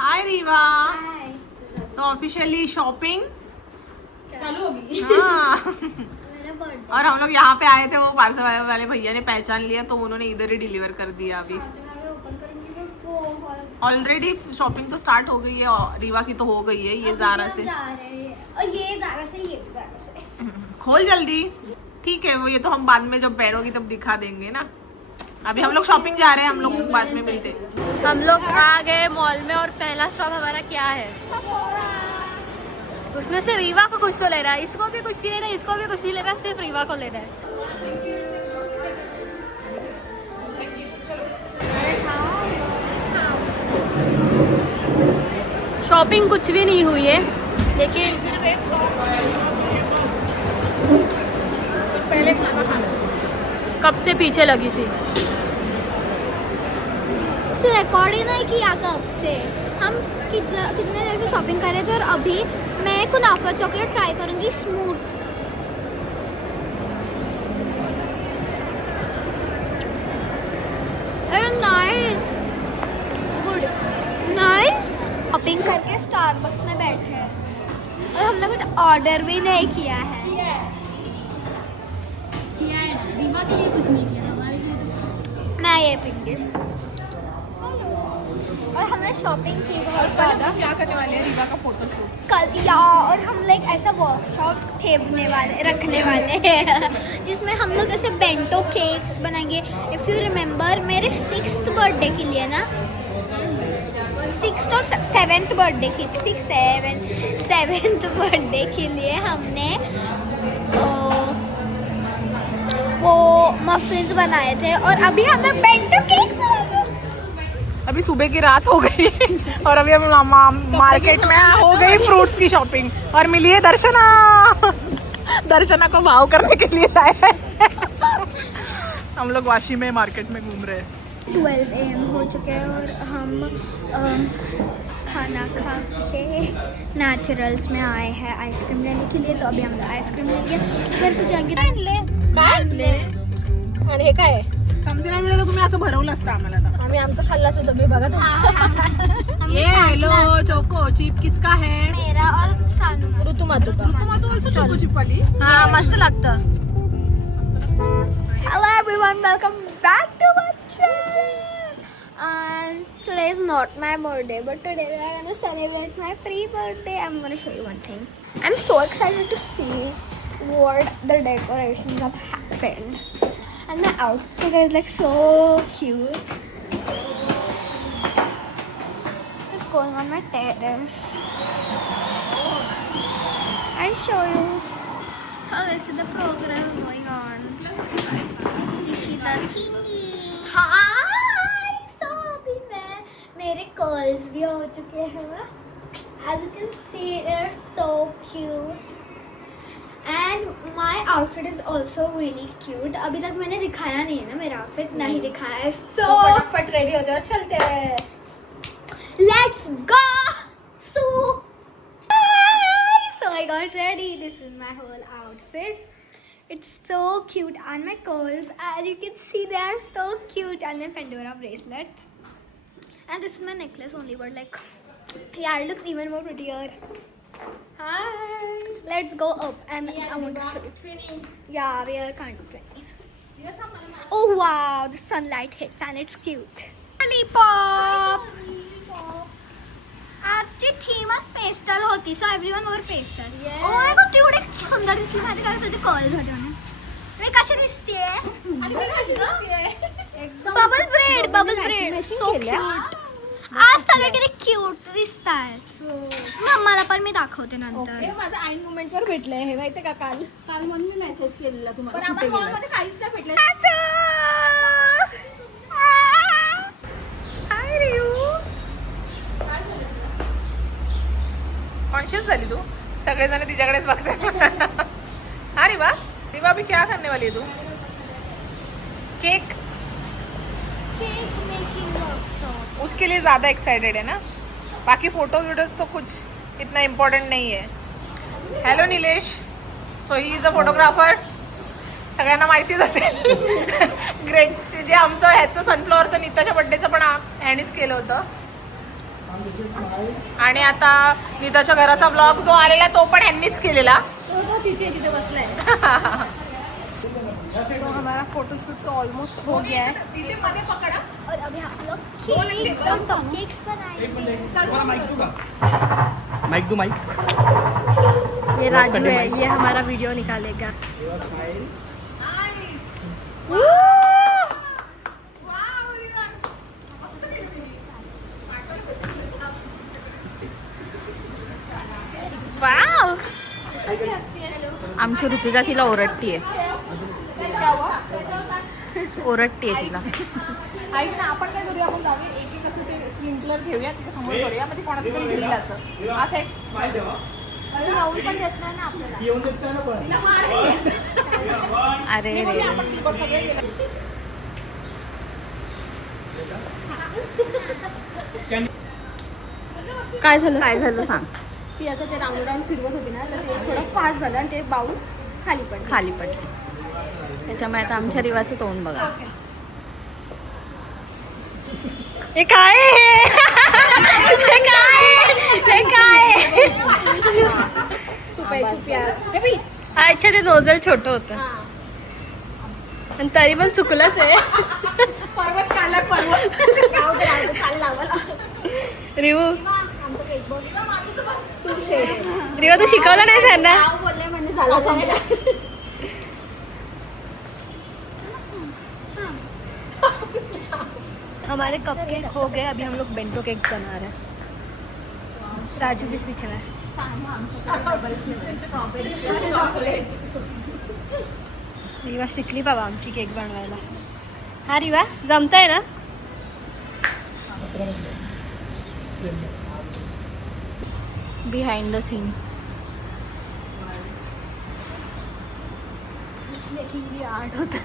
हाय Rewa. So officially shopping चालू होगी। हाँ। मेरा बर्थडे और हम लोग यहाँ पे आए थे, वो पार्सल वाले भैया ने पहचान लिया तो उन्होंने इधर ही डिलीवर कर दिया। अभी ओपन करूंगी मैं वो ऑलरेडी शॉपिंग तो स्टार्ट हो गई है और रीवा की तो हो गई है। ये ज़ारा से जा रहे हैं और ये ज़ारा से ये ज़ारा से खोल जल्दी। ठीक है, वो ये तो हम बाद में जब पहनोगी तब दिखा देंगे ना। अभी हम लोग शॉपिंग जा रहे हैं, हम लोग बाद में मिलते हैं। हम लोग आ गए मॉल में और पहला स्टॉप हमारा क्या है? उसमें से रीवा को कुछ तो ले रहा है, इसको भी कुछ नहीं ले रहा है, इसको भी कुछ नहीं ले रहा है, सिर्फ रीवा को ले रहा है। शॉपिंग कुछ भी नहीं हुई है, लेकिन पहले खाना खाना कब से पीछे लगी थी। रिकॉर्ड ही नहीं किया कब से। हम कितने देर से शॉपिंग कर रहे थे और अभी मैं कुनाफा चॉकलेट ट्राई करूंगी smooth. Nice, good, nice. Shopping करके स्टारबक्स में बैठे हैं और हमने कुछ ऑर्डर भी नहीं किया है। रीवा के लिए कुछ नहीं किया, हमारे लिए मैं ये पीऊंगी। और हमने शॉपिंग की बहुत ज़्यादा। क्या करने वाले हैं? रीवा का फोटोशूट कल या और हम लाइक ऐसा वर्कशॉप रखने वाले हैं जिसमें हम लोग ऐसे बेंटो केक्स बनाएंगे। इफ़ यू रिमेम्बर मेरे 6th बर्थडे के लिए ना, 6th और 7th बर्थडे की 7th बर्थडे के लिए हमने वो मफिन्स बनाए थे और अभी हमने बेंटो केक्स बनाए। अभी सुबह की रात हो गई और अभी हम मार्केट में हो गई फ्रूट्स की शॉपिंग और मिली है दर्शना। दर्शना को भाव करने के लिए आए हैं। हम लोग वाशी में मार्केट में घूम रहे हैं। 12 AM हो चुके हैं और हम खाना खा के नेचुरल्स में आए हैं आइसक्रीम लेने के लिए। तो अभी हम लोग आइसक्रीम लेंगे, घर पे जाएंगे ले। आणि हे काय आहे? समजे नाही दिलं तर तुम्ही असं भरवलं असतं आम्हाला तर. आम्ही आमचं खाल्लं असं तुम्ही बघा तुमचं. ये हेलो चोको चिप किसका है? मेरा और सानू का। ऋतू मातुका. तो also चोको चिप वाली. हा मस्त लागतं. Hello everyone, welcome back to my channel. And today is not my birthday, but today we are gonna celebrate my free birthday. I'm gonna show you one thing. I'm so excited to see what the decorations have happened. And the outfit is like so cute. It's going on my terrace. I'll show you. So this is the program going on. Ishita Chingy. Hi. So अभी मेरे curls भी हो चुके हैं. As you can see, they're so cute. And my outfit is also really cute. अभी तक मैंने दिखाया नहीं है ना मेरा outfit, नहीं दिखाया है. So फटाफट रेडी हो जाओ, चलते हैं. let's go. So I got ready. This is my whole outfit. It's so cute, and my curls, as you can see, they are so cute, and my Pandora bracelet. And this is my necklace only, but like, yeah, it looks even more prettier. Hi. Let's go up, and I want to show you. Yeah, we are kind of ready. Oh wow, the sunlight hits, and it's cute. Lollipop. आजची थीमच pastel होती, so everyone वर pastel. Oh my God, ती एवढी सुंदर दिसली माहिती का? तुझे कर्ल्स होते म्हणून. मी कशी दिसतेय? Bubble bread so cute. आज सगळे किती क्यूट दिसतात. मम्माला पण मी दाखवते नंतर. माझं आईन मोमेंट वर भेटलंय हे माहितीये का? काल म्हणून मी मेसेज केलेला तुम्हाला. पण आम्हाला मॉलमध्ये काहीच नाही भेटलं. हाय रियू. कॉन्शियस झाली तू? सगळेजण तिच्याकडेच बघतात. हा रीवा, रीवा अभी क्या करने वाली है तू? Cake making workshop. उसके लिए ज़्यादा एक्साइटेड है ना. बाकी फोटो वीडियोस तो कुछ इतना इम्पोर्टेंट नहीं है. Hello Nilesh. So he is a photographer. सगळ्यांना माहितीच असेल. ग्रेट. जे आमचं ह्याचं सनफ्लॉवरचं नीताच्या बड्डेचं पण ह्यानेच केलं होतं. आणि आता नीताच्या घराचा ब्लॉग जो आलेला तो पण यांनीच केलेला. तिथे बसलाय. सो हमारा फोटोशूट तो ऑलमोस्ट हो गया है और अभी हम लोग केक्स और कपकेक्स बनाएंगे. माइक दो माइक. ये राजू है, ये हमारा वीडियो निकालेगा. वाव. आमची ऋतुजा तिला ओरडतीये. ओरडतीये तिला. ऐक ना, आपण काय करूया, आपण जाऊया एक एक असं ते स्प्रिंकलर घेऊया तिथे समोर करूया, म्हणजे कोणाचं तरी घेईल असं एक राहुल पण देत नाही ना आपल्याला. तिला मारेल. अरे ते रे. बघूया आपण ती बघ सगळे गेले. काय झालं सांग. ती असं ते राऊंड राऊंड फिरवत होती ना, तर ते थोडं फास्ट झालं आणि ते बाऊल खाली पडलं. खाली पडली. त्याच्यामुळे आता आमच्या रिवाचं तोंड बघा. हे काय आहे? हे काय आहे? हे काय आहे? अच्छा, ते नोझल छोटं होतं पण तरी पण चुकलंच आहे. पर्वत काढला पर्वत. रिवू, रिवा तू शिकवलं नाही त्यांना. हमारे कपकेक हो गए. अभी हम लोग बेंटो केक बना रहे हैं. राजू भी सीख रहा है. रिवा शिकली बाबा आमची केक बनवायला. हा रिवा, जमतंय ना? Behind the scene. आर्ट होता.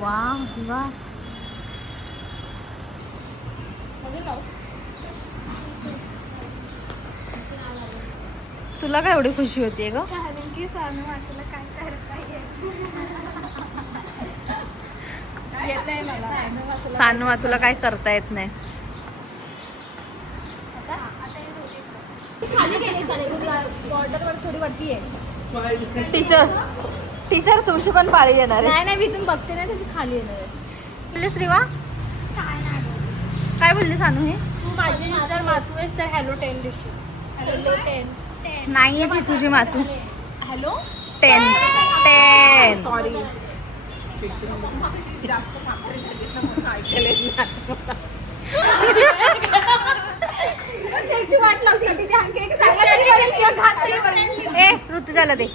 वाह वाह. तुला काय एवढी खुशी होतीये ग? कारण की सानू मातेला काय करता येत नाही मला. सानवा तुला काय करता येत नाही. खाली गेली बॉर्डरवर थोडी वरती आहे. टीचर तुमची पण पाळी येणार आहे. नाही मी तुम्ही बघते नाही तर खाली येणार आहे. बोललीस रिवा? काय बोलली सानू? हे तू माझी जर मातू आहेस तर हॅलो 10 दिसशील. हॅलो 10. नाहीये ती तुझी मातू. हॅलो 10. सॉरी. जास्त मात्र सांगितलं म्हणून ऐकले. केकची वाट लावली तिथे हा केक सांगायला ए ऋतुजाला दे.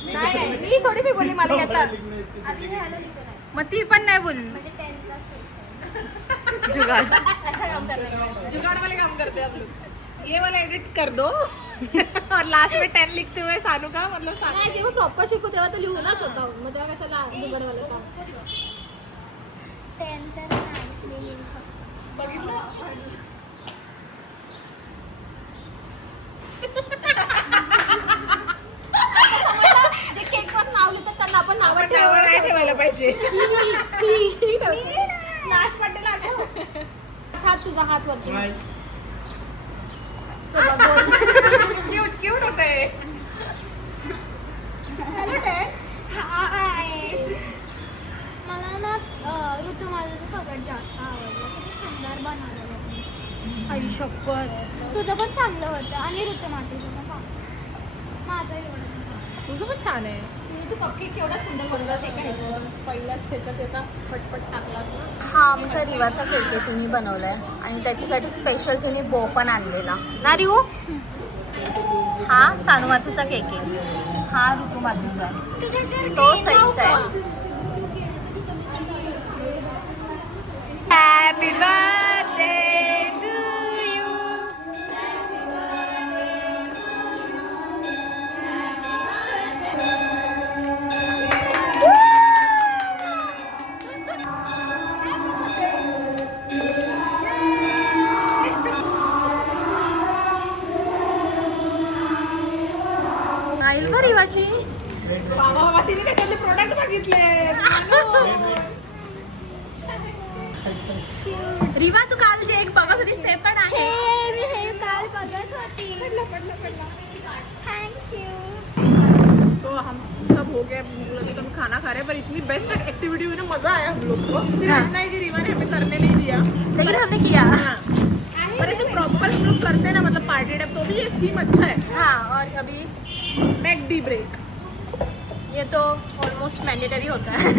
मी थोडी मी बोलली मला येतात. मग ती पण नाही बोलली. म्हणजे 10+ जुगाड. ऐसा काम करना. जुगाड़ वाले काम करते हैं हम लोग. ये वाला एडिट कर दो और लास्ट में 10 लिखते हुए सानू का मतलब सानू. नाही जेव्हा प्रॉपर शिकू तेव्हा तर लिहू ना स्वतः. मग तेव्हा कशाला जुगाडवालं काम. 10 तर नाईसली लिहू शकतो. बघितलं. केक वर नाव लिहितात त्यांना आपण नाव आपण नावं नाही ठेवायला पाहिजे. लास्ट बर्थडेला आठव. हात तुझा हात वरती. क्यूट क्यूट होतंय. Hello dad. मला ना ऋतू माझं सगळ्यात जास्त आवडलं. किती सुंदर बनवलं. आई शपथ. तुझं पण चांगलं होतं आणि ऋतू मातेचं पण चांगलं. माझंही एवढं. तुझं पण छान आहे. तू कपकेक केवढा सुंदर बनवलास एका ह्याच्यावर. पहिल्याच त्याच्यात त्याचा फटफट टाकलास ना. हा आमच्या रिवाचा केक आहे. तिने बनवलाय आणि त्याच्यासाठी स्पेशल तिने बो पण आणलेला ना रिवू. हा सानू मातूचा केक आहे. हा ऋतू मातूचा आहे. तो सईचा आहे. Happy birthday to you. नाईल का रिवाची? बाबा तिने त्याच्यातले प्रोडक्ट बघितले. क्यूट. रिवा तू काल जे एक बघत होतीस ते पण आहे. हे मी हे काल बघत होती. थँक्यू. तो हम सब हो गया, भूख लगी तो हम खाना खा रहे हैं. पर इतनी बेस्ट एक्टिविटी हुई ना, मजा आया हम लोग को. सिर्फ इतना है कि रीवा ने हमें करने नहीं दिया, लेकिन हमने किया. हाँ. पर ऐसे प्रॉपर हम लोग करते हैं ना, मतलब पार्टी टाइप, तो भी ये थीम अच्छा है. हाँ, और अभी मैकडी ब्रेक. ये तो ऑलमोस्ट मैंडेटरी होता है.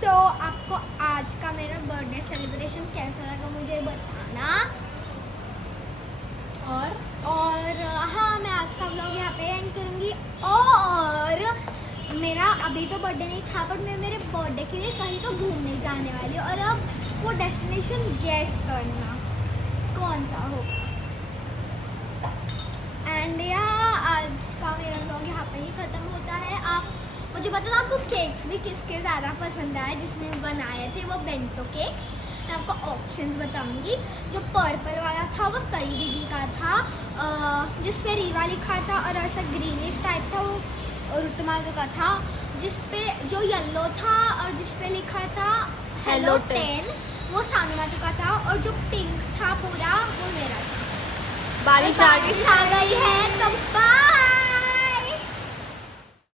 सो आपको आज का मेरा बर्थडे सेलिब्रेशन कैसा लगा मुझे बताना. और हाँ, मैं आज का व्लॉग यहाँ पे एंड करूँगी. और मेरा अभी तो बर्थडे नहीं था, बट मैं मेरे बर्थडे के लिए कहीं तो घूमने जाने वाली हूँ. और अब वो डेस्टिनेशन गेस करना कौन सा होगा. एंड या आज का मेरा व्लॉग यहाँ पे ही ख़त्म होता है. आप मुझे बताना आपको केक्स भी किसके ज़्यादा पसंद आए जिसने बनाए थे वो बेंटो केक्स. मैं आपको ऑप्शंस बताऊंगी. जो पर्पल वाला था वो सई दीदी का था, जिस पे रीवा लिखा था, और ऐसा ग्रीनिश टाइप था वो रुतमा का था. जिस पे जो येलो था और जिस पे लिखा था हेलो 10 वो सानू मातू का था. और जो पिंक था पूरा वो मेरा था. बारिश आ गई. आ गई है तो बाय.